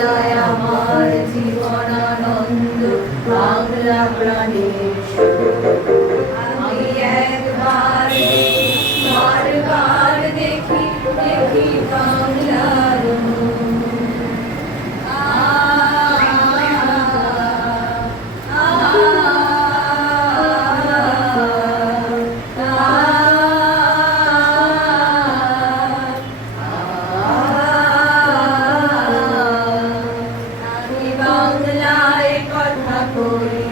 বাংলায় আমার জীবনানন্দ, বাংলা প্রাণের সুর। আমি একবার দেখি, বারবার দেখি, দেখি বাংলার মুখ। আমি বাংলায় কথা কই,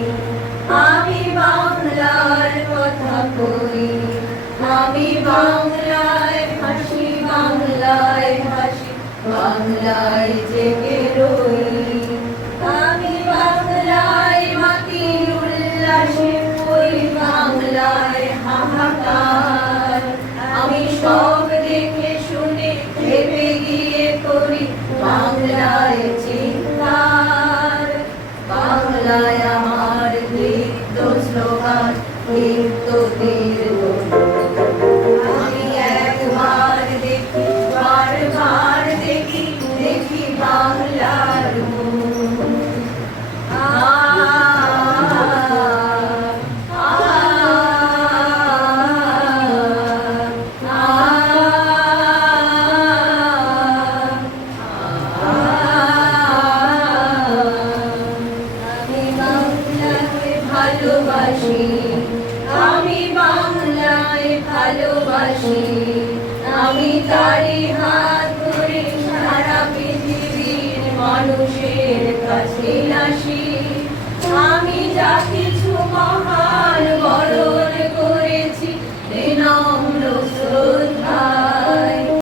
আমি বাংলার কথা কই, আমি বাংলায় ভাসি, বাংলায় ভাসি, বাংলায় জেগে রই। আমি বাংলায় মাতি উল্লাসে, ওই বাংলায় হাহাকার। আমি সব দেখে শুনে ভেবে গিয়ে করি বাংলায় চিৎকার। বাংলায় আমার দীপ্ত স্লোগান, দীপ্ত তীর। আমি একবার দেখি, বারবার দেখি, দেখি বাংলার মুখ। আমি বাংলাকে ভালোবাসি, আমি বাংলায় ভালোবাসি, আমি তারি হাত ধরে সারা পৃথিবীর মানুষের কাছে আসি। আমি যাকে